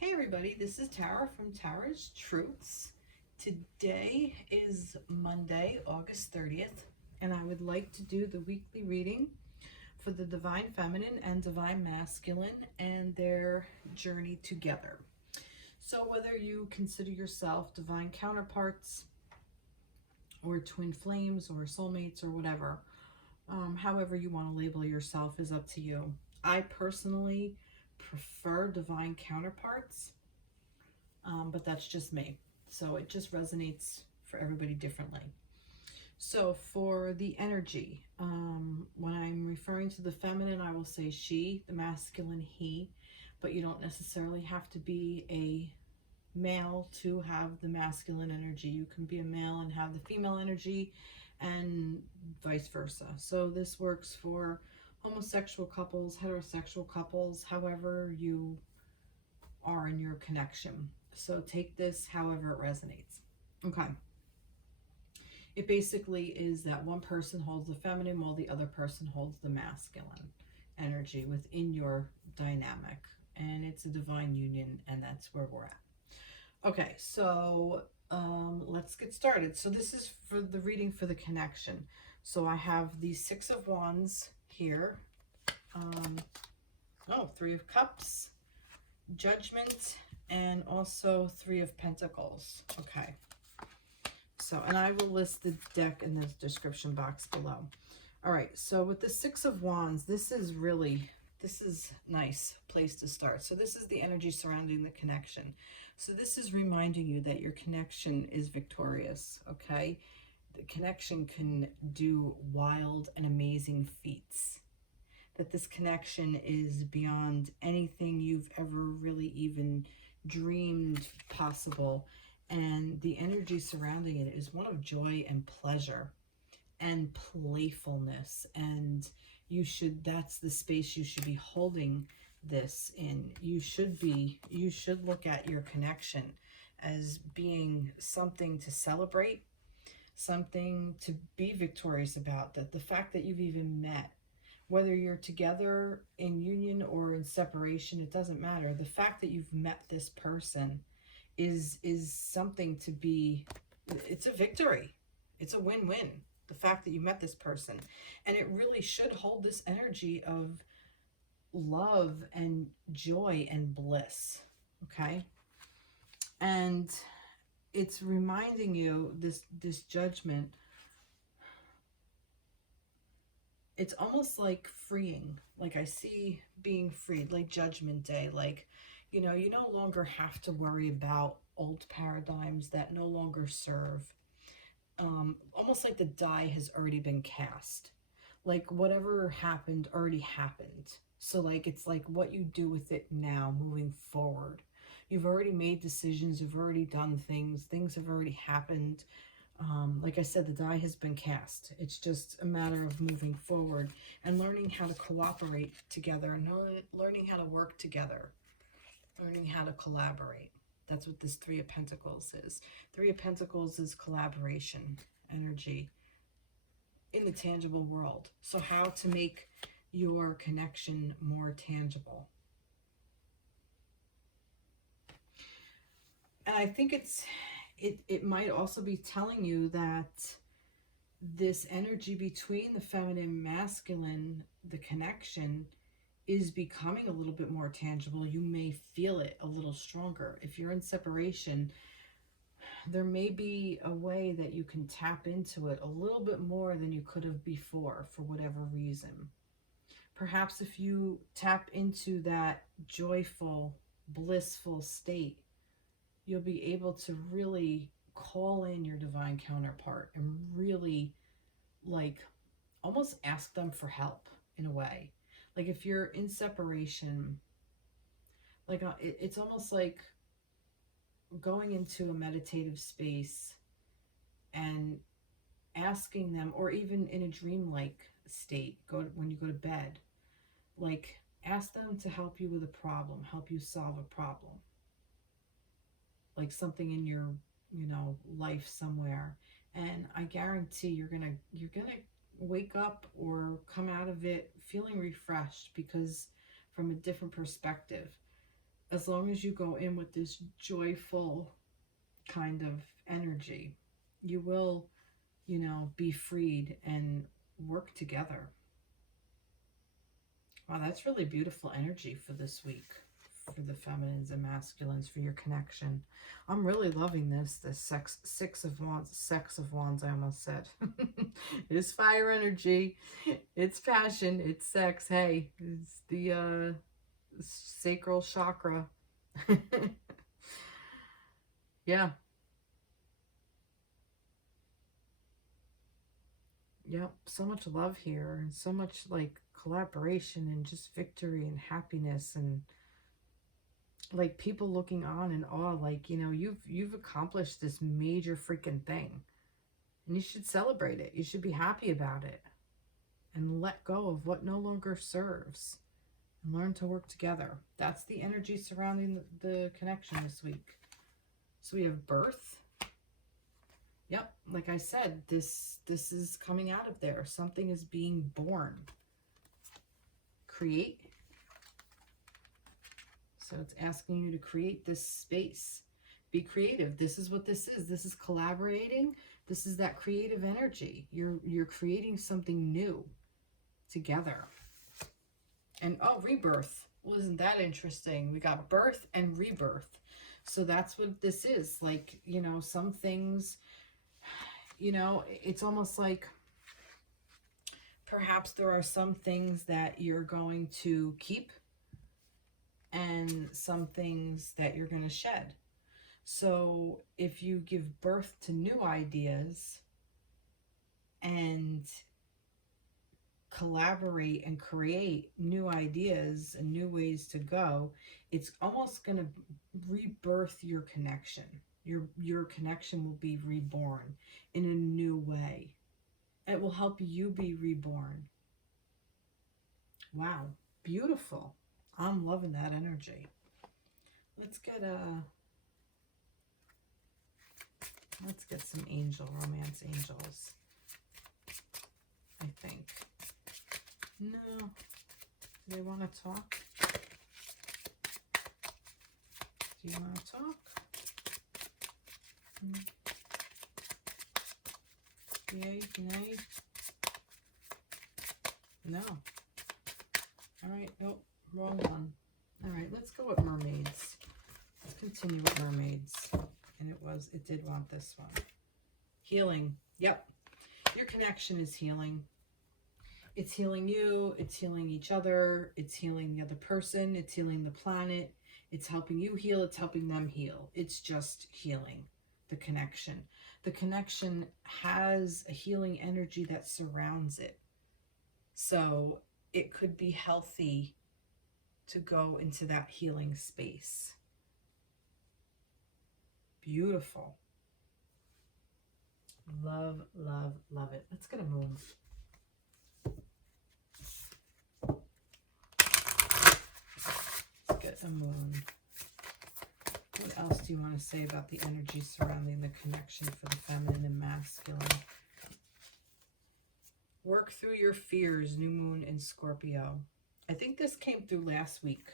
Hey everybody, this is Tara from Tara's Truths. Today is Monday, August 30th, and I would like to do the weekly reading for the Divine Feminine and Divine Masculine and their journey together. So whether you consider yourself divine counterparts or twin flames or soulmates or whatever, however you want to label yourself is up to you. I personally prefer divine counterparts, but that's just me. So it just resonates for everybody differently. So for the energy, when I'm referring to the feminine, I will say she, the masculine he, but you don't necessarily have to be a male to have the masculine energy. You can be a male and have the female energy and vice versa. So this works for homosexual couples, heterosexual couples, however you are in your connection. So take this however it resonates. Okay. It basically is that one person holds the feminine while the other person holds the masculine energy within your dynamic. And it's a divine union, and that's where we're at. Okay, so let's get started. So this is for the reading for the connection. So I have the Six of Wands here. Three of Cups, Judgment, and also Three of Pentacles. Okay. So, and I will list the deck in the description box below. All right, so with the Six of Wands, this is nice place to start. So this is the energy surrounding the connection. So this is reminding you that your connection is victorious, okay? The connection can do wild and amazing feats. That this connection is beyond anything you've ever really even dreamed possible. And the energy surrounding it is one of joy and pleasure and playfulness. And that's the space you should be holding this in. You should look at your connection as being something to celebrate, something to be victorious about. That the fact that you've even met, whether you're together in union or in separation, it doesn't matter. The fact that you've met this person is something to be, it's a victory. It's a win-win. The fact that you met this person. And it really should hold this energy of love and joy and bliss. Okay? And it's reminding you, this judgment, it's almost like freeing. Like I see being freed, like Judgment Day. Like, you know, you no longer have to worry about old paradigms that no longer serve. Almost like the die has already been cast. Like whatever happened already happened. So like it's like what you do with it now moving forward. You've already made decisions. You've already done things. Things have already happened. Like I said, the die has been cast. It's just a matter of moving forward and learning how to cooperate together and learning how to work together, learning how to collaborate. That's what this Three of Pentacles is. Three of Pentacles is collaboration energy in the tangible world. So how to make your connection more tangible. And I think it might also be telling you that this energy between the feminine and masculine, the connection, is becoming a little bit more tangible. You may feel it a little stronger. If you're in separation, there may be a way that you can tap into it a little bit more than you could have before for whatever reason. Perhaps if you tap into that joyful, blissful state, you'll be able to really call in your divine counterpart and really like almost ask them for help in a way. Like if you're in separation, like it's almost like going into a meditative space and asking them, or even in a dreamlike state, when you go to bed, like ask them to help you with a problem, help you solve a problem. Like something in your, life somewhere. And I guarantee you're gonna wake up or come out of it feeling refreshed, because from a different perspective. as long as you go in with this joyful kind of energy, you will, be freed and work together. Wow, that's really beautiful energy for this week, for the feminines and masculines, for your connection. I'm really loving this. The Six of Wands, Sex of Wands, I almost said. It's fire energy. It's passion. It's sex. Hey, it's the sacral chakra. Yeah. Yep. So much love here, and so much like collaboration and just victory and happiness, and like people looking on in awe, like, you've accomplished this major freaking thing, and you should celebrate it. You should be happy about it and let go of what no longer serves and learn to work together. That's the energy surrounding the connection this week. So we have birth. Yep, like I said, this is coming out of there. Something is being born. Create. So it's asking you to create this space. Be creative. This is what this is. This is collaborating. This is that creative energy. You're creating something new together. And oh, rebirth. Well, isn't that interesting? We got birth and rebirth. So that's what this is. Like, some things, it's almost like perhaps there are some things that you're going to keep and some things that you're going to shed. So if you give birth to new ideas and collaborate and create new ideas and new ways to go, it's almost going to rebirth your connection. Your connection will be reborn in a new way. It will help you be reborn. Wow, beautiful. I'm loving that energy. Let's get some romance angels, I think. No. Do they want to talk? Do you want to talk? Yay, nay? No. All right. Oh, wrong one. All right, let's go with mermaids. Let's continue with mermaids. And it did want this one. Healing. Yep. Your connection is healing. It's healing you. It's healing each other. It's healing the other person. It's healing the planet. It's helping you heal. It's helping them heal. It's just healing the connection. The connection has a healing energy that surrounds it. So it could be healthy to go into that healing space. Beautiful. Love, love, love it. Let's get a moon. Let's get a moon. What else do you want to say about the energy surrounding the connection for the feminine and masculine? Work through your fears, new moon in Scorpio. I think this came through last week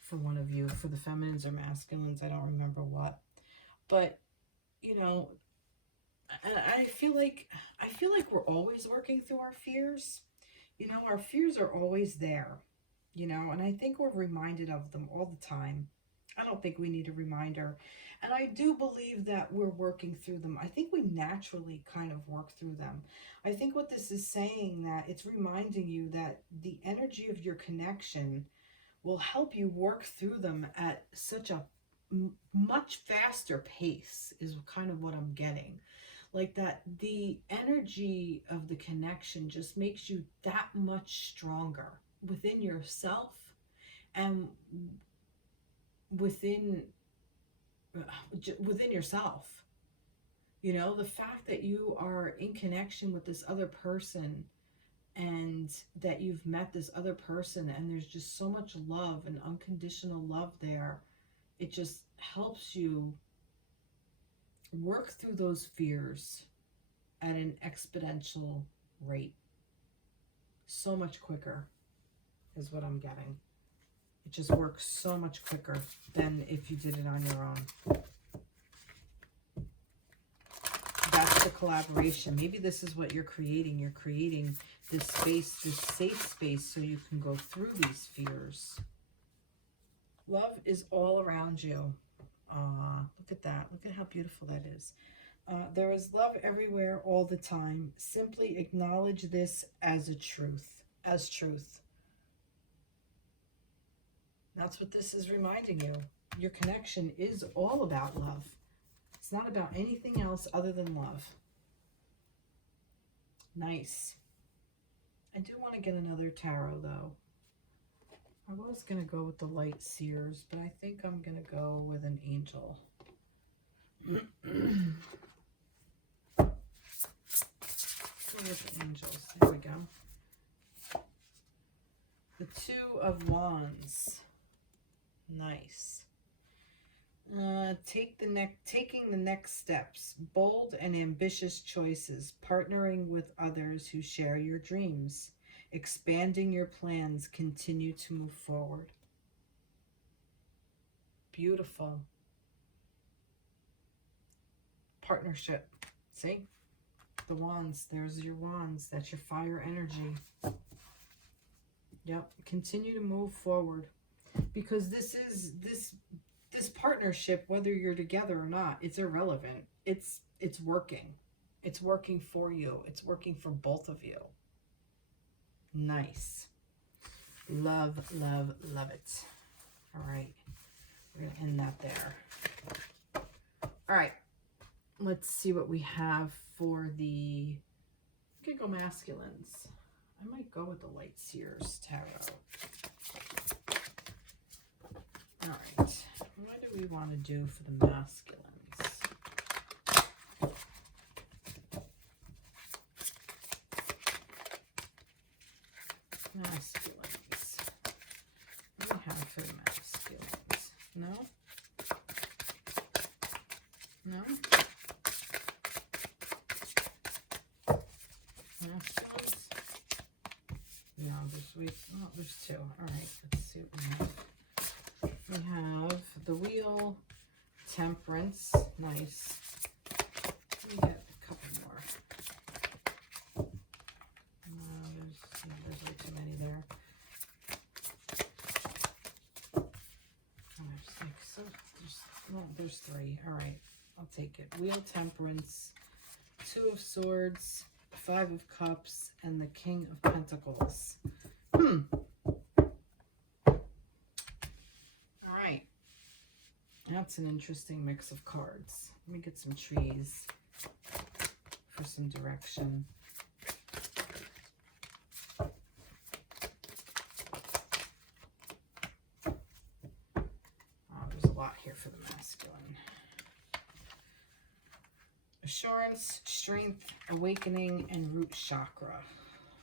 for one of you, for the feminines or masculines. I don't remember what. But, I feel like we're always working through our fears. Our fears are always there, and I think we're reminded of them all the time. I don't think we need a reminder. And I do believe that we're working through them. I think we naturally kind of work through them. I think what this is saying, that it's reminding you that the energy of your connection will help you work through them at such a much faster pace, is kind of what I'm getting. Like that the energy of the connection just makes you that much stronger within yourself and within yourself. The fact that you are in connection with this other person and that you've met this other person and there's just so much love and unconditional love there, it just helps you work through those fears at an exponential rate. So much quicker is what I'm getting. It just works so much quicker than if you did it on your own. That's the collaboration. Maybe this is what you're creating. You're creating this space, this safe space, so you can go through these fears. Love is all around you. Look at that. Look at how beautiful that is. There is love everywhere all the time. Simply acknowledge this as a truth. As truth. That's what this is reminding you. Your connection is all about love. It's not about anything else other than love. Nice. I do want to get another tarot, though. I was going to go with the light seers, but I think I'm going to go with an angel. With angels. There we go. The Two of Wands. Nice. Taking the next steps. Bold and ambitious choices. Partnering with others who share your dreams. Expanding your plans. Continue to move forward. Beautiful. Partnership. See? The wands. There's your wands. That's your fire energy. Yep. Continue to move forward. Because this partnership, whether you're together or not, it's irrelevant. It's working. It's working for you. It's working for both of you. Nice. Love, love, love it. All right. We're going to end that there. All right. Let's see what we have for the... I'm going to go masculines. I might go with the Light Seers Tarot. All right. What do we want to do for the masculines? Masculines. What do we have for the masculines? No? No? Masculines? No, there's two. All right, let's see what we have. We have the Wheel, Temperance. Nice. Let me get a couple more. There's way too many there. There's three. All right, I'll take it. Wheel, Temperance, Two of Swords, Five of Cups, and the King of Pentacles. That's an interesting mix of cards. Let me get some trees for some direction. Oh, there's a lot here for the masculine. Assurance, Strength, Awakening, and Root Chakra.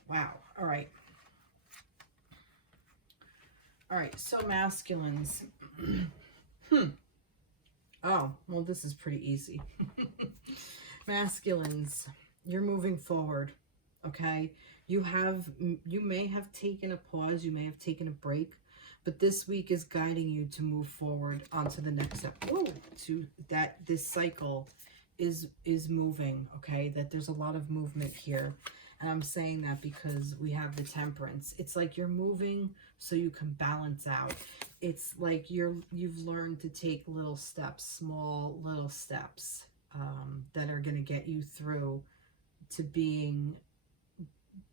Wow. All right. All right. So masculines. Oh, well, this is pretty easy. Masculines, you're moving forward, okay? You may have taken a pause, you may have taken a break, but this week is guiding you to move forward onto the next step. Whoa, to that this cycle is moving, okay? That there's a lot of movement here. And I'm saying that because we have the Temperance. It's like you're moving so you can balance out. It's like you've learned to take little steps, small little steps that are going to get you through to being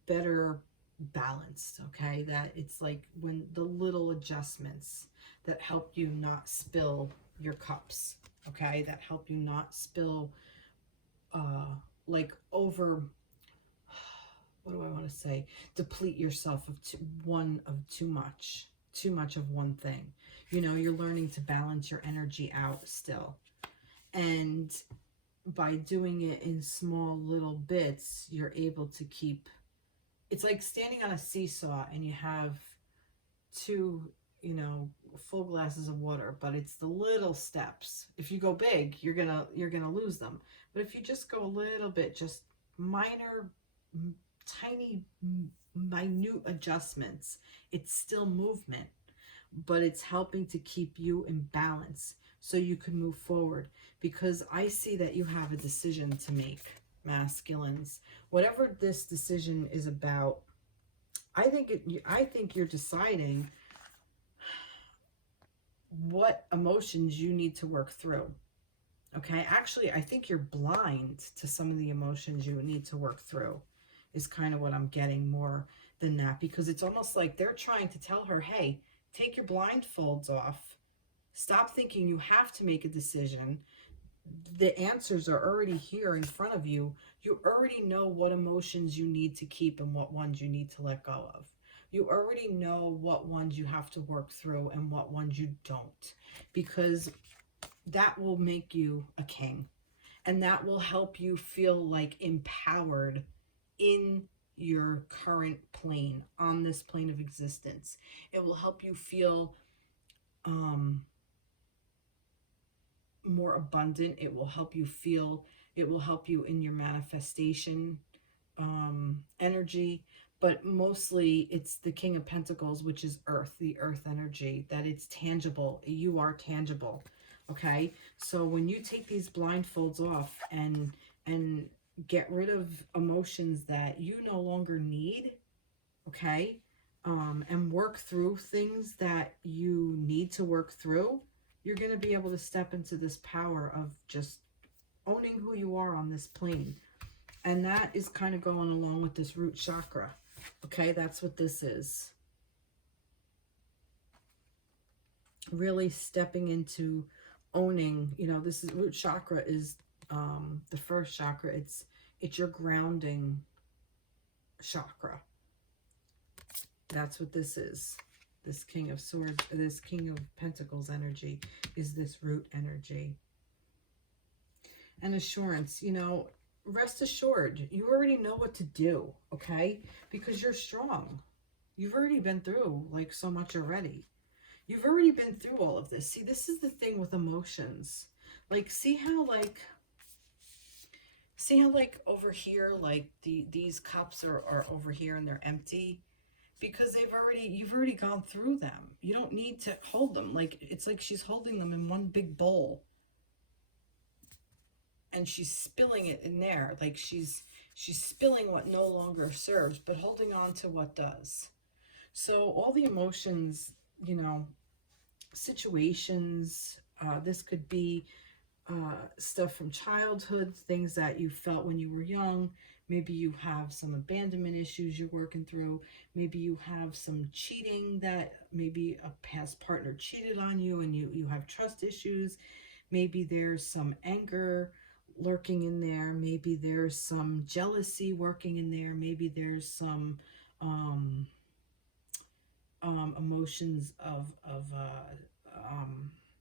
better balanced, okay? That it's like when the little adjustments that help you not spill your cups, okay? That help you not spill like over... what do I want to say? Deplete yourself of too much of one thing. You know, you're learning to balance your energy out still. And by doing it in small little bits, you're able to keep... It's like standing on a seesaw and you have two, you know, full glasses of water, but it's the little steps. If you go big, you're gonna lose them. But if you just go a little bit, just minor, tiny, minute adjustments, it's still movement. but it's helping to keep you in balance so you can move forward. Because I see that you have a decision to make, masculines. Whatever this decision is about, I think you're deciding what emotions you need to work through. Okay, actually, I think you're blind to some of the emotions you need to work through, is kind of what I'm getting more than that, because it's almost like they're trying to tell her, hey, take your blindfolds off. Stop thinking you have to make a decision. The answers are already here in front of you. You already know what emotions you need to keep and what ones you need to let go of. You already know what ones you have to work through and what ones you don't, because that will make you a king, and that will help you feel like empowered in your current plane, on this plane of existence. It will help you feel more abundant. It will help you feel, it will help you in your manifestation energy. But mostly it's the King of Pentacles, which is earth, the earth energy, that it's tangible. You are tangible. Okay, so when you take these blindfolds off and get rid of emotions that you no longer need, okay, and work through things that you need to work through, you're going to be able to step into this power of just owning who you are on this plane. And that is kind of going along with this root chakra. Okay, that's what this is. Really stepping into owning, you know, this is root chakra is the first chakra. It's your grounding chakra. That's what this is. This King of Swords, this King of Pentacles energy is this root energy. And assurance, you know, rest assured, you already know what to do, okay? Because you're strong. You've already been through like so much already. You've already been through all of this. See, this is the thing with emotions. Like, see how over here, like these cups are over here and they're empty? Because you've already gone through them. You don't need to hold them. Like, it's like she's holding them in one big bowl. And she's spilling it in there. Like she's spilling what no longer serves, but holding on to what does. So all the emotions, you know, situations, this could be stuff from childhood, things that you felt when you were young. Maybe you have some abandonment issues you're working through. Maybe you have some cheating, that maybe a past partner cheated on you and you have trust issues. Maybe there's some anger lurking in there. Maybe there's some jealousy working in there. Maybe there's some emotions of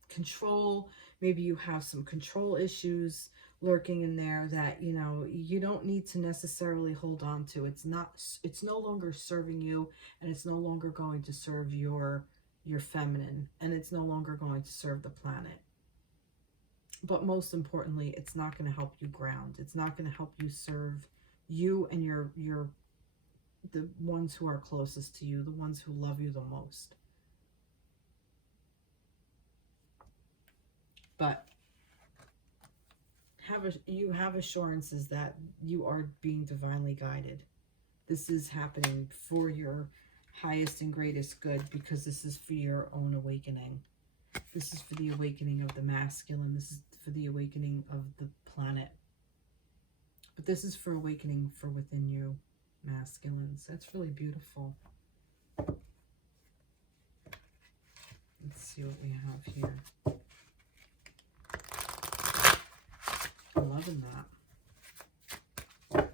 control. Maybe you have some control issues lurking in there that, you know, you don't need to necessarily hold on to. It's no longer serving you, and it's no longer going to serve your feminine, and it's no longer going to serve the planet. But most importantly, it's not going to help you ground. It's not going to help you serve you and the ones who are closest to you, the ones who love you the most. But you have assurances that you are being divinely guided. This is happening for your highest and greatest good, because this is for your own awakening. This is for the awakening of the masculine. This is for the awakening of the planet. But this is for awakening for within you, masculines. That's really beautiful. Let's see what we have here. I'm loving that.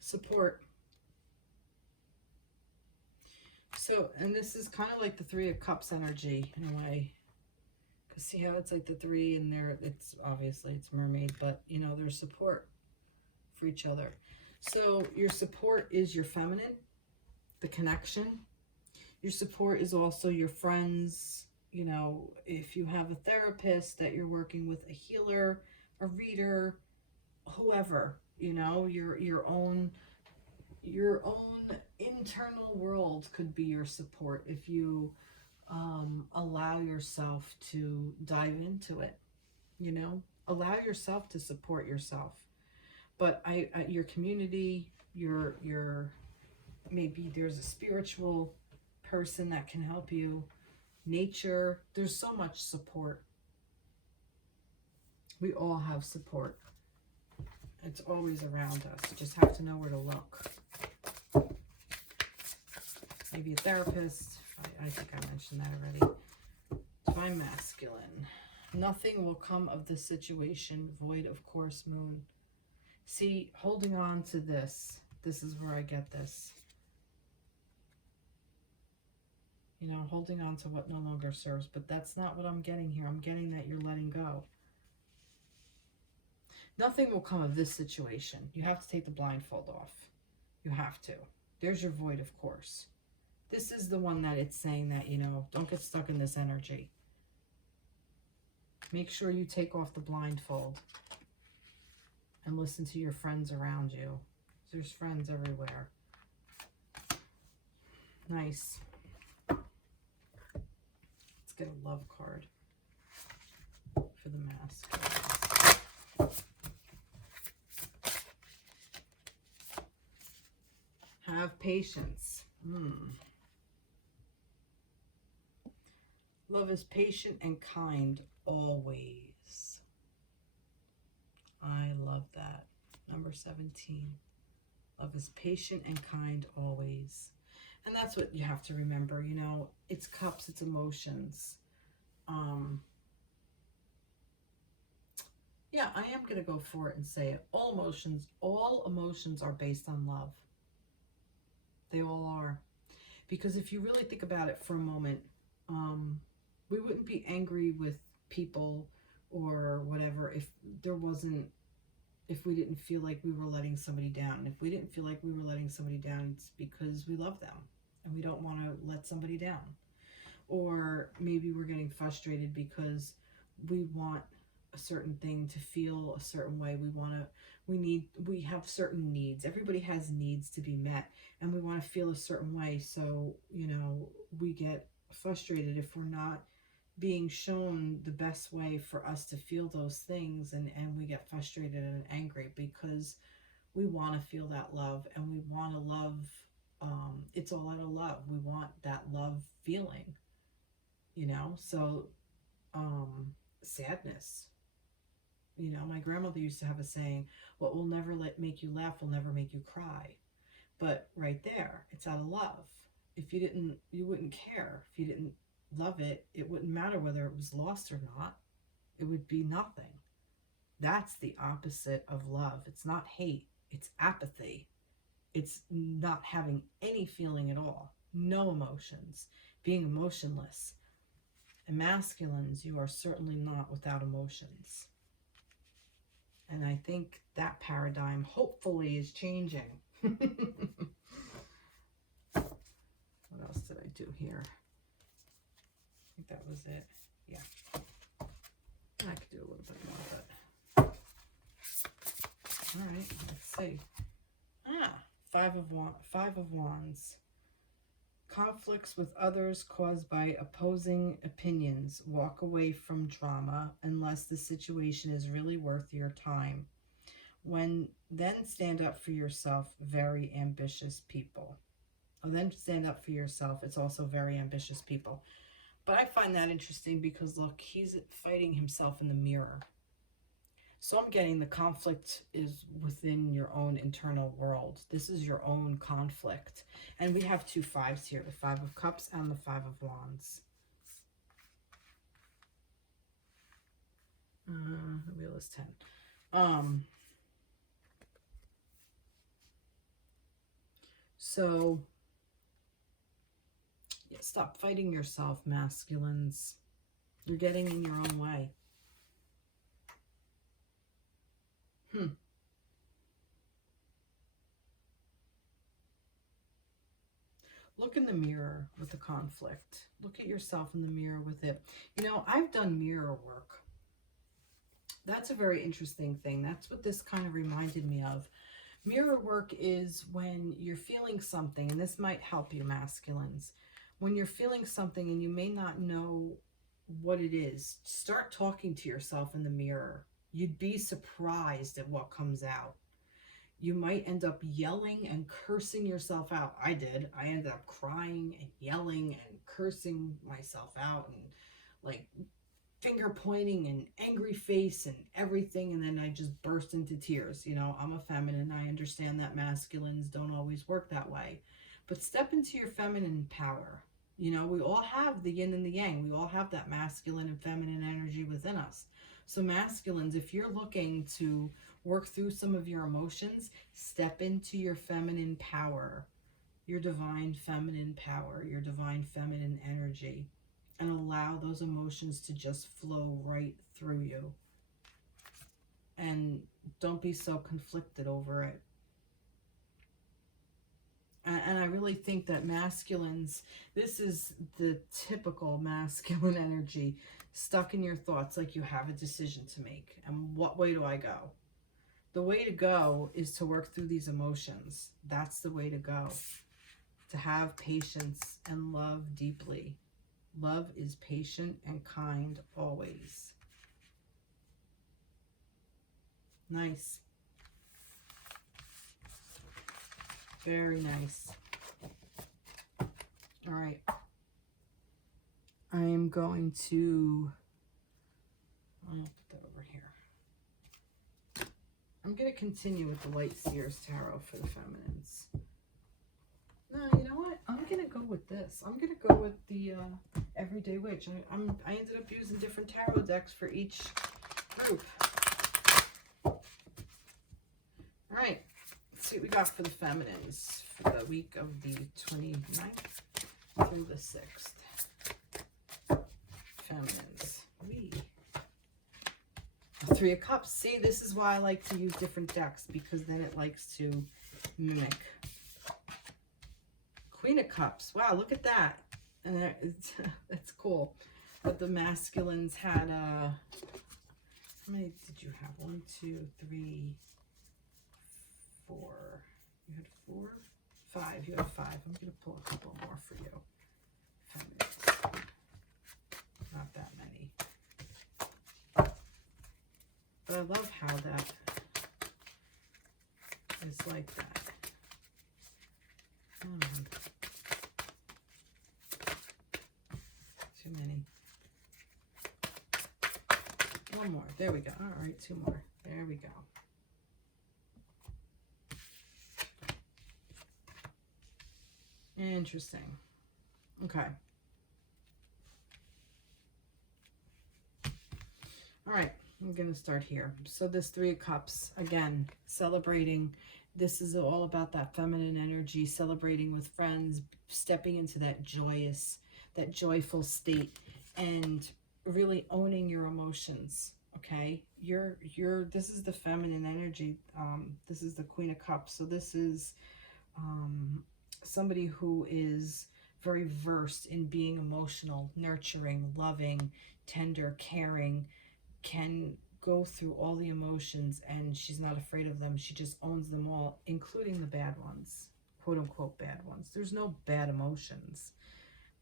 Support. So, and this is kind of like the Three of Cups energy in a way. Because see how it's like the three, and there, it's obviously it's mermaid, but you know, there's support for each other. So your support is your feminine, the connection. Your support is also your friends. You know, if you have a therapist that you're working with, a healer, a reader, whoever, you know, your own your own internal world could be your support if you allow yourself to dive into it, you know? Allow yourself to support yourself. But your community, your maybe there's a spiritual person that can help you, nature, there's so much support. We all have support. It's always around us. You just have to know where to look. Maybe a therapist. I think I mentioned that already. Divine masculine. Nothing will come of the situation void of course, moon. See, holding on to this is where I get this. You know, holding on to what no longer serves. But that's not what I'm getting here. I'm getting that you're letting go. Nothing will come of this situation. You have to take the blindfold off. You have to. There's your void, of course. This is the one that it's saying that, you know, don't get stuck in this energy. Make sure you take off the blindfold and listen to your friends around you. There's friends everywhere. Nice. Let's get a love card for the mask. Have patience. Love is patient and kind always. I love that. Number 17. Love is patient and kind always. And that's what you have to remember, you know, it's cups, it's emotions. Yeah, I am going to go for it and say it. All emotions are based on love. They all are. Because if you really think about it for a moment, we wouldn't be angry with people or whatever if we didn't feel like we were letting somebody down. And if we didn't feel like we were letting somebody down, it's because we love them and we don't want to let somebody down. Or maybe we're getting frustrated because we want a certain thing to feel a certain way. We have certain needs. Everybody has needs to be met, and we want to feel a certain way. So, you know, we get frustrated if we're not being shown the best way for us to feel those things, and we get frustrated and angry because we want to feel that love, and we want to love. It's all out of love. We want that love feeling, you know. So sadness, you know, my grandmother used to have a saying, what will never make you laugh will never make you cry. But right there, it's out of love. If you wouldn't care. If you didn't love it, it wouldn't matter whether it was lost or not. It would be nothing. That's the opposite of love. It's not hate, it's apathy. It's not having any feeling at all. No emotions. Being emotionless. And masculines, you are certainly not without emotions. And I think that paradigm hopefully is changing. What else did I do here? I think that was it. Yeah. I could do a little bit more, but... All right, let's see. Five of Wands. Conflicts with others caused by opposing opinions. Walk away from drama unless the situation is really worth your time. Then stand up for yourself, very ambitious people. Then stand up for yourself. It's also very ambitious people. But I find that interesting because, look, he's fighting himself in the mirror. So I'm getting the conflict is within your own internal world. This is your own conflict. And we have 2 5s here, the 5 of Cups and the 5 of Wands. The wheel is 10. So, yeah, stop fighting yourself, masculines. You're getting in your own way. Look in the mirror with the conflict. Look at yourself in the mirror with it. You know, I've done mirror work. That's a very interesting thing. That's what this kind of reminded me of. Mirror work is when you're feeling something, and this might help you, masculines. When you're feeling something and you may not know what it is, start talking to yourself in the mirror. You'd be surprised at what comes out. You might end up yelling and cursing yourself out. I did. I ended up crying and yelling and cursing myself out and like finger pointing and angry face and everything, and then I just burst into tears. You know, I'm a feminine. I understand that masculines don't always work that way. But step into your feminine power. You know, we all have the yin and the yang. We all have that masculine and feminine energy within us. So masculines, if you're looking to work through some of your emotions, step into your feminine power, your divine feminine power, your divine feminine energy, and allow those emotions to just flow right through you. And don't be so conflicted over it. And I really think that masculines, this is the typical masculine energy, stuck in your thoughts like you have a decision to make. And what way do I go? The way to go is to work through these emotions. That's the way to go. To have patience and love deeply. Love is patient and kind always. Nice. Very nice. All right. I am going to, I'll put that over here. I'm going to continue with the Light Seers Tarot for the feminines. No, you know what? I'm going to go with this. I'm going to go with the Everyday Witch. I ended up using different tarot decks for each group. All right. Let's see what we got for the feminines for the week of the 29th through the 6th. Feminines. Three of Cups. See, this is why I like to use different decks, because then it likes to mimic. Queen of Cups. Wow, look at that. And that's cool. But the masculines had how many did you have? 1, 2, 3, 4. You had 4? 5. You had 5. I'm going to pull a couple more for you. Feminines. Not that many. But I love how that is like that. Too many. One more. There we go. All right, 2 more. There we go. Interesting. Okay. All right. I'm going to start here. So this 3 of Cups, again, celebrating. This is all about that feminine energy, celebrating with friends, stepping into that joyous, that joyful state, and really owning your emotions. Okay, this is the feminine energy. This is the Queen of Cups. So this is somebody who is very versed in being emotional, nurturing, loving, tender, caring, can go through all the emotions, and she's not afraid of them. She just owns them all, including the bad ones, quote unquote bad ones. There's no bad emotions.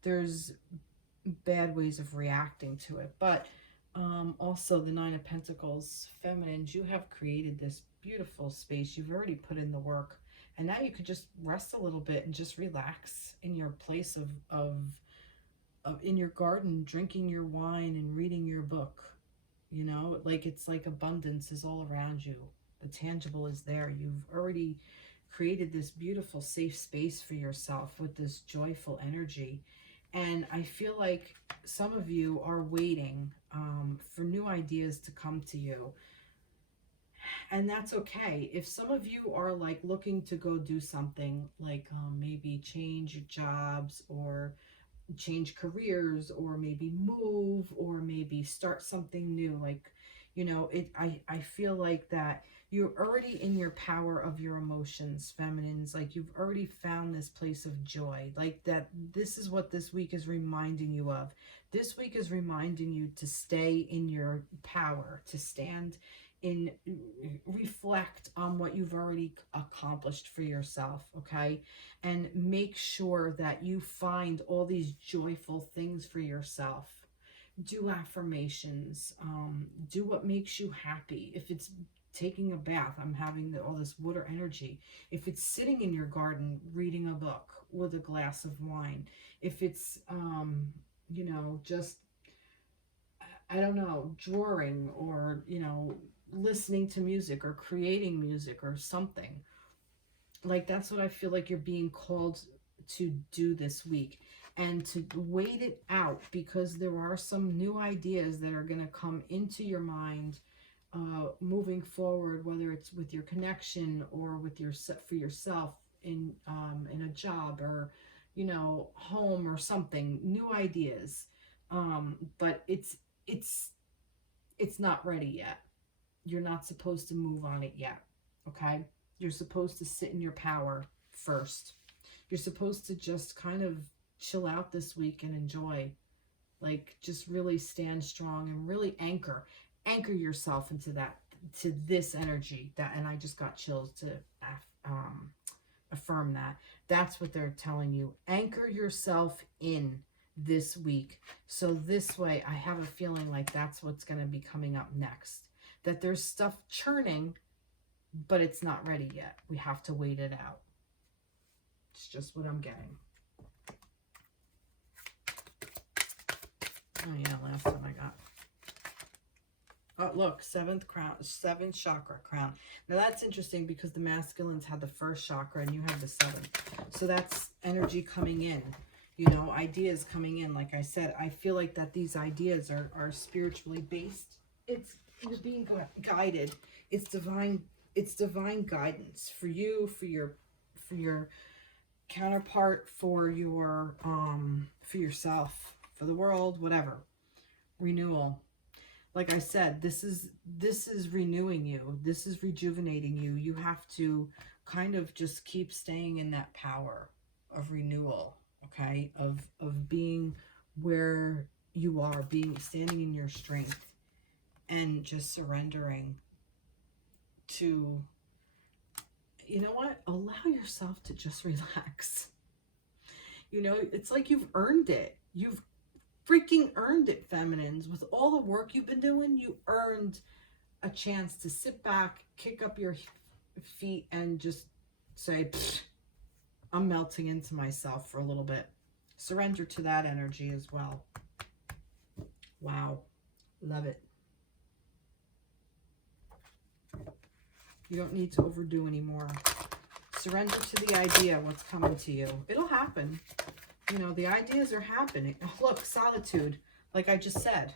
There's bad ways of reacting to it. But also the 9 of Pentacles, feminines, you have created this beautiful space. You've already put in the work, and now you could just rest a little bit and just relax in your place of in your garden, drinking your wine and reading your book. You know, like it's like abundance is all around you. The tangible is there. You've already created this beautiful safe space for yourself with this joyful energy. And I feel like some of you are waiting for new ideas to come to you. And that's okay. If some of you are like looking to go do something like maybe change your jobs or change careers, or maybe move, or maybe start something new, like, you know, I feel like that you're already in your power of your emotions, feminines. Like you've already found this place of joy, like that. This is what this week is reminding you of. This week is reminding you to stay in your power, to stand reflect on what you've already accomplished for yourself, okay? And make sure that you find all these joyful things for yourself. Do affirmations. Do what makes you happy. If it's taking a bath, I'm having all this water energy. If it's sitting in your garden reading a book with a glass of wine, if it's you know, just, I don't know, drawing, or, you know, listening to music or creating music or something. Like, that's what I feel like you're being called to do this week, and to wait it out, because there are some new ideas that are going to come into your mind moving forward, whether it's with your connection or with your, for yourself, in a job, or, you know, home or something. New ideas, but it's not ready yet. You're not supposed to move on it yet, okay? You're supposed to sit in your power first. You're supposed to just kind of chill out this week and enjoy. Like, just really stand strong and really anchor yourself into that, to this energy. That, and I just got chills to affirm that. That's what they're telling you. Anchor yourself in this week. So this way, I have a feeling like that's what's going to be coming up next. That there's stuff churning, but it's not ready yet. We have to wait it out. It's just what I'm getting. Oh yeah, last time I got. Oh, look, 7th crown, 7th chakra crown. Now that's interesting, because the masculines had the 1st chakra and you have the 7th. So that's energy coming in, you know, ideas coming in. Like I said, I feel like that these ideas are spiritually based. You're being guided. It's divine guidance for you, for your counterpart, for yourself, for the world, whatever. Renewal. Like I said, this is renewing you. This is rejuvenating you. You have to kind of just keep staying in that power of renewal, okay? Of being where you are, standing in your strength, and just surrendering to, you know what? Allow yourself to just relax. You know, it's like you've earned it. You've freaking earned it, feminines. With all the work you've been doing, you earned a chance to sit back, kick up your feet, and just say, I'm melting into myself for a little bit. Surrender to that energy as well. Wow. Love it. You don't need to overdo anymore. Surrender to the idea of what's coming to you. It'll happen. You know, the ideas are happening. Look, solitude, like I just said.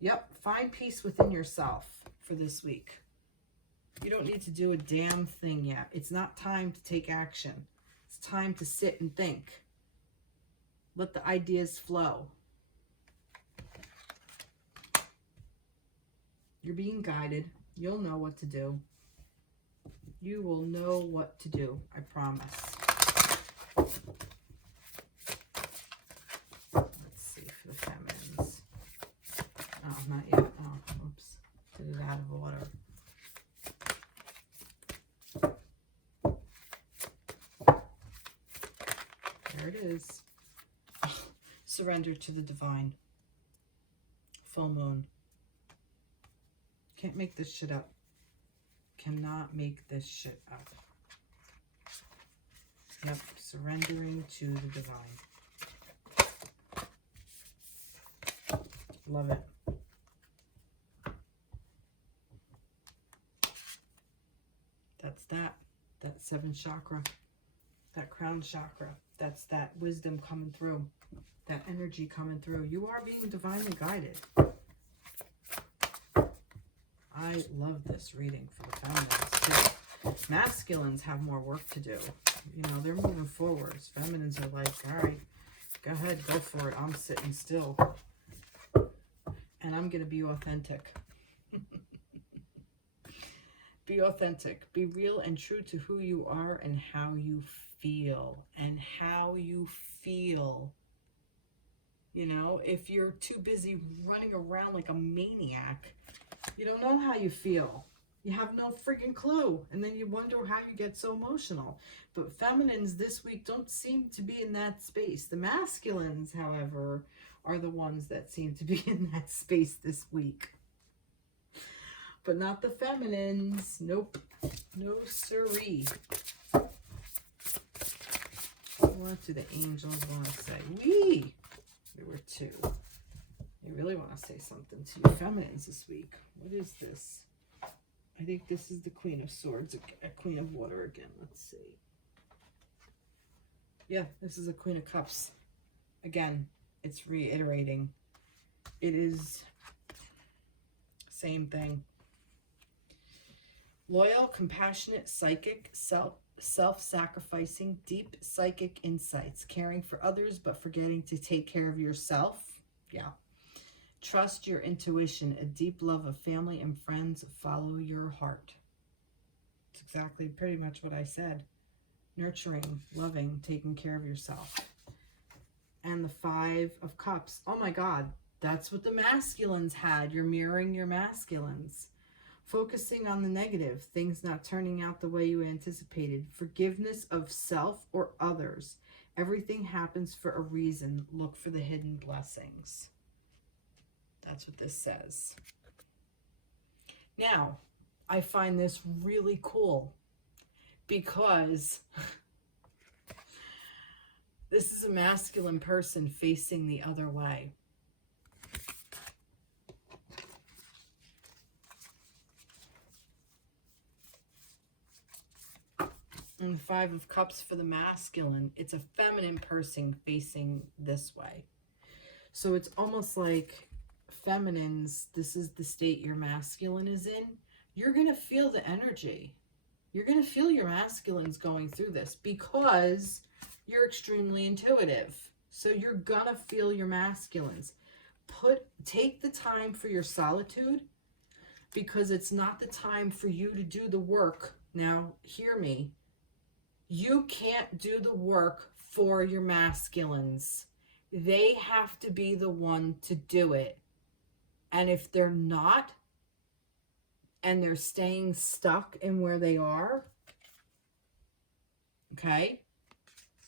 Yep, find peace within yourself for this week. You don't need to do a damn thing yet. It's not time to take action. It's time to sit and think. Let the ideas flow. You're being guided. You'll know what to do. You will know what to do, I promise. Let's see for the feminines. Oh, not yet. Oh, oops. Did it out of order. There it is. Surrender to the divine. Full moon. Can't make this shit up. Cannot make this shit up. Yep, surrendering to the divine. Love it. That's that. That 7th chakra. That crown chakra. That's that wisdom coming through. That energy coming through. You are being divinely guided. I love this reading for the feminines too. Masculines have more work to do. You know, they're moving forwards. Feminines are like, all right, go ahead, go for it. I'm sitting still. And I'm going to be authentic. Be authentic. Be real and true to who you are and how you feel. And how you feel. You know, if you're too busy running around like a maniac, You don't know how you feel. You have no freaking clue. And then you wonder how you get so emotional. But feminines this week don't seem to be in that space. The masculines, however, are the ones that seem to be in that space this week. But not the feminines. Nope. No siree. What do the angels want to say? Wee! There were two. They really want to say something to you feminines this week. What is this? I think this is the Queen of Swords, a Queen of Water again. Let's see. Yeah, this is a Queen of Cups. Again, it's reiterating. It is same thing. Loyal, compassionate, psychic, self-sacrificing, deep psychic insights, caring for others but forgetting to take care of yourself. Yeah. Trust your intuition, a deep love of family and friends, follow your heart. It's exactly pretty much what I said. Nurturing, loving, taking care of yourself. And the Five of Cups. Oh my God, that's what the masculines had. You're mirroring your masculines. Focusing on the negative, things not turning out the way you anticipated. Forgiveness of self or others. Everything happens for a reason. Look for the hidden blessings. That's what this says. Now, I find this really cool because this is a masculine person facing the other way. And the Five of Cups for the masculine, it's a feminine person facing this way. So it's almost like feminines, this is the state your masculine is in. You're going to feel the energy. You're going to feel your masculines going through this because you're extremely intuitive. So you're going to feel your masculines. Take the time for your solitude because it's not the time for you to do the work. Now, hear me. You can't do the work for your masculines. They have to be the one to do it. And if they're not, and they're staying stuck in where they are, okay,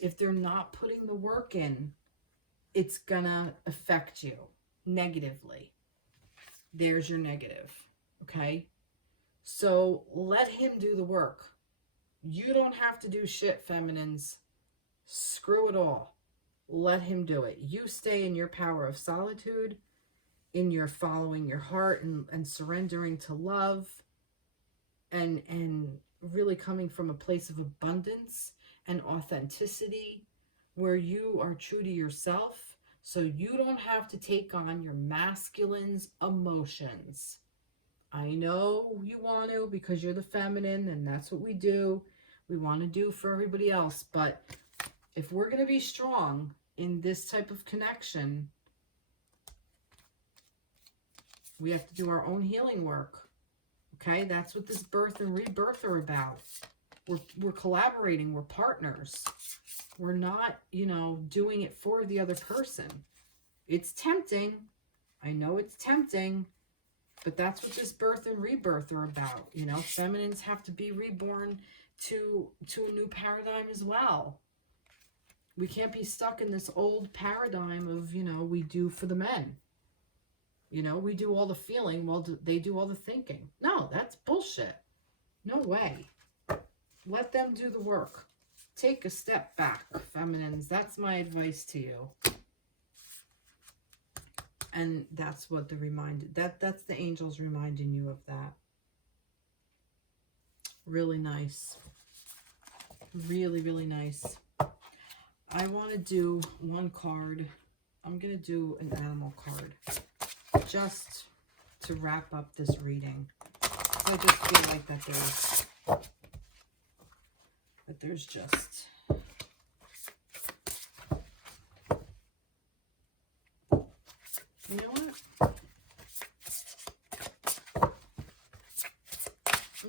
if they're not putting the work in, it's gonna affect you negatively. There's your negative, okay? So let him do the work. You don't have to do shit, feminines. Screw it all. Let him do it. You stay in your power of solitude, in your following your heart and surrendering to love and really coming from a place of abundance and authenticity where you are true to yourself so you don't have to take on your masculine's emotions. I know you want to because you're the feminine and that's what we do. We want to do for everybody else. But if we're going to be strong in this type of connection, we have to do our own healing work. Okay? That's what this birth and rebirth are about. We're collaborating. We're partners. We're not, doing it for the other person. It's tempting. I know it's tempting. But that's what this birth and rebirth are about. Feminines have to be reborn to a new paradigm as well. We can't be stuck in this old paradigm of, we do for the men. We do all the feeling while they do all the thinking. No, that's bullshit. No way. Let them do the work. Take a step back, feminines. That's my advice to you. And that's what that's the angels reminding you of that. Really nice. Really, really nice. I want to do one card. I'm going to do an animal card just to wrap up this reading. I just feel like there's just you know what?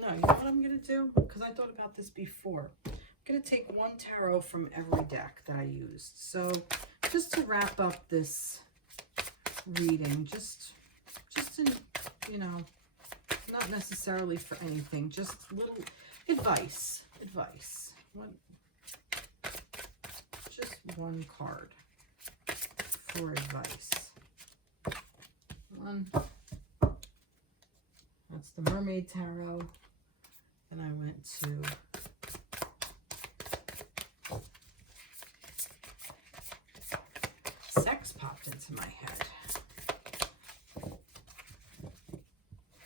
No, you know what I'm going to do? Because I thought about this before. I'm going to take one tarot from every deck that I used. So just to wrap up this reading, just in, not necessarily for anything, just little advice. Just one card for advice. One. That's the Mermaid Tarot. Then I went to Sex popped into my head.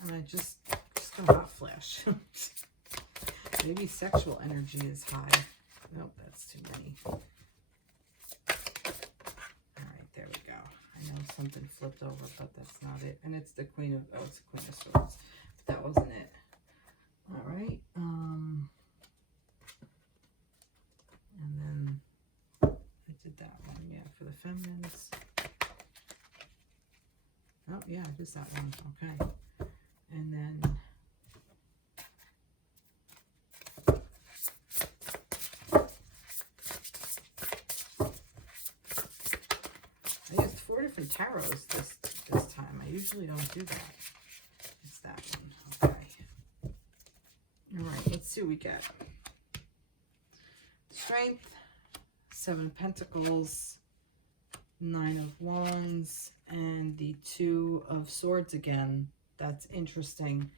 And I just a hot flash. Maybe sexual energy is high. Nope, that's too many. All right, there we go. I know something flipped over, but that's not it. And it's the Queen of, oh, it's the Queen of Swords. But that wasn't it. All right. And then I did that one, yeah, for the feminines. Oh, yeah, just that one. Okay. And then I used 4 different tarots this time. I usually don't do that. It's that one. Okay. All right, let's see what we get. Strength, 7 of Pentacles, 9 of Wands, and the 2 of Swords again. That's interesting.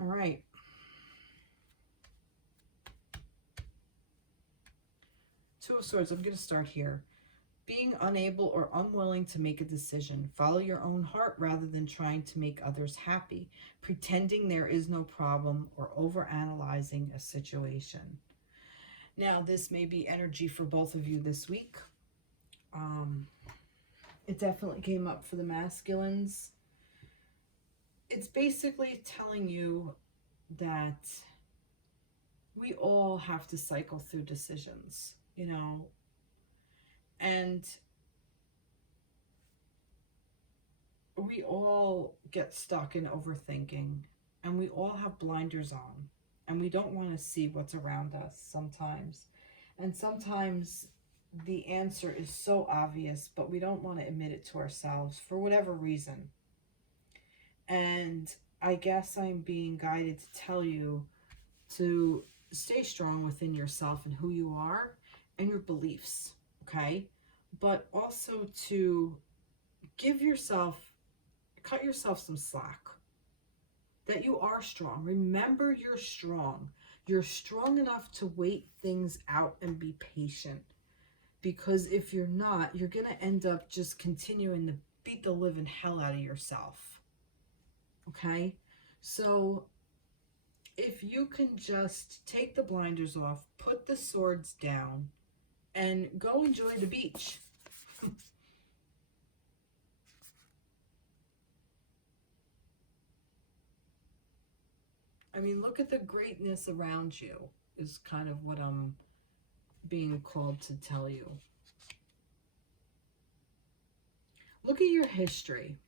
All right. Two of Swords. I'm going to start here. Being unable or unwilling to make a decision. Follow your own heart rather than trying to make others happy. Pretending there is no problem or overanalyzing a situation. Now, this may be energy for both of you this week. It definitely came up for the masculines. It's basically telling you that we all have to cycle through decisions, you know, and we all get stuck in overthinking, and we all have blinders on, and we don't want to see what's around us sometimes. And sometimes the answer is so obvious, but we don't want to admit it to ourselves for whatever reason. And I guess I'm being guided to tell you to stay strong within yourself and who you are and your beliefs, okay? But also to cut yourself some slack. That you are strong. Remember, you're strong. You're strong enough to wait things out and be patient. Because if you're not, you're going to end up just continuing to beat the living hell out of yourself. Okay? So if you can just take the blinders off, put the swords down, and go enjoy the beach. I mean, look at the greatness around you is kind of what I'm being called to tell you. Look at your history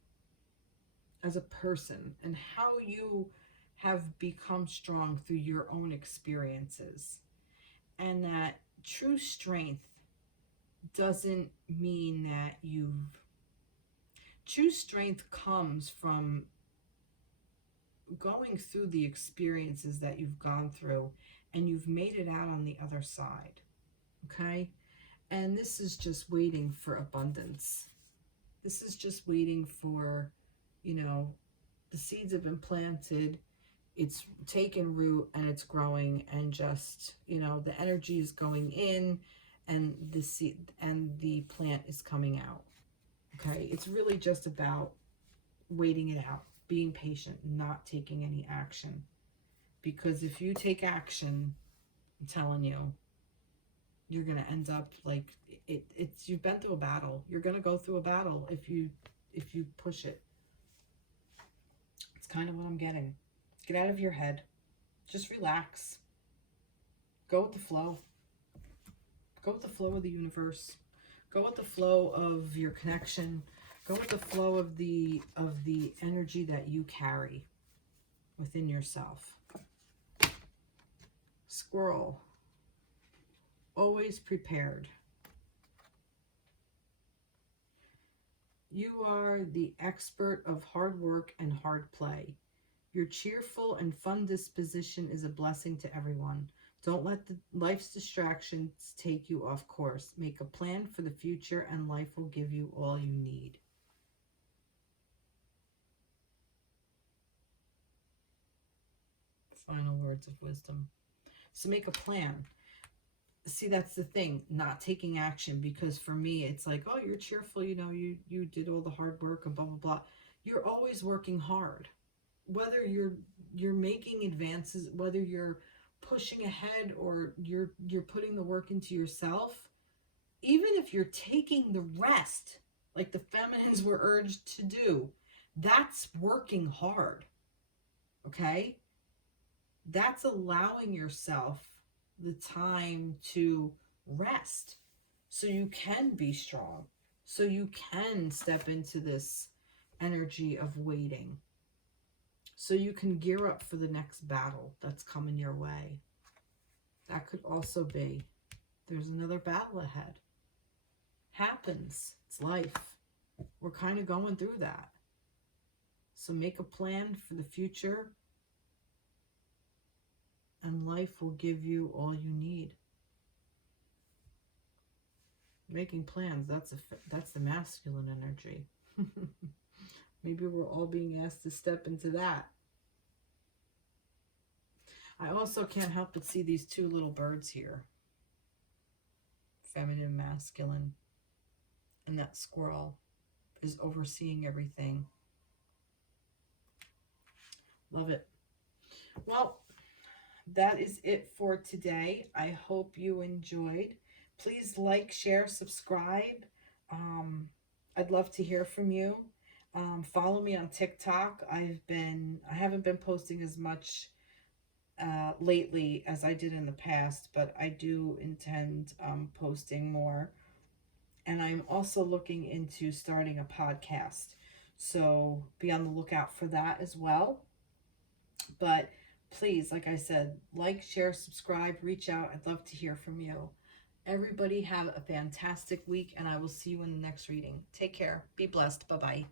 as a person and how you have become strong through your own experiences. And that true strength doesn't mean that true strength comes from going through the experiences that you've gone through and you've made it out on the other side. Okay? And this is just waiting for abundance. This is just waiting for, you know, the seeds have been planted, it's taken root, and it's growing, and just, you know, the energy is going in, and the seed and the plant is coming out. Okay? It's really just about waiting it out, being patient, not taking any action. Because if you take action, I'm telling you, you're going to end up like you've been through a battle. You're going to go through a battle if you push it. It's kind of what I'm getting. Get out of your head. Just relax. Go with the flow. Go with the flow of the universe. Go with the flow of your connection. Go with the flow of the energy that you carry within yourself. Squirrel. Always prepared. You are the expert of hard work and hard play. Your cheerful and fun disposition is a blessing to everyone. Don't let life's distractions take you off course. Make a plan for the future and life will give you all you need. Final words of wisdom. So make a plan. See, that's the thing, not taking action, because for me it's like, oh, you're cheerful, you know, you did all the hard work and blah blah blah. You're always working hard, whether you're making advances, whether you're pushing ahead or you're putting the work into yourself. Even if you're taking the rest, like the feminines were urged to do, that's working hard. Okay, that's allowing yourself the time to rest so you can be strong, so you can step into this energy of waiting, so you can gear up for the next battle that's coming your way. That could also be, there's another battle ahead. Happens. It's life. We're kind of going through that. So make a plan for the future, and life will give you all you need. Making plans, that's the masculine energy. Maybe we're all being asked to step into that. I also can't help but see these two little birds here. Feminine, masculine. And that squirrel is overseeing everything. Love it. Well, that is it for today. I hope you enjoyed. Please like, share, subscribe. I'd love to hear from you. Follow me on TikTok. I haven't been posting as much lately as I did in the past, but I do intend posting more. And I'm also looking into starting a podcast. So be on the lookout for that as well. But please, like I said, like, share, subscribe, reach out. I'd love to hear from you. Everybody have a fantastic week, and I will see you in the next reading. Take care. Be blessed. Bye-bye.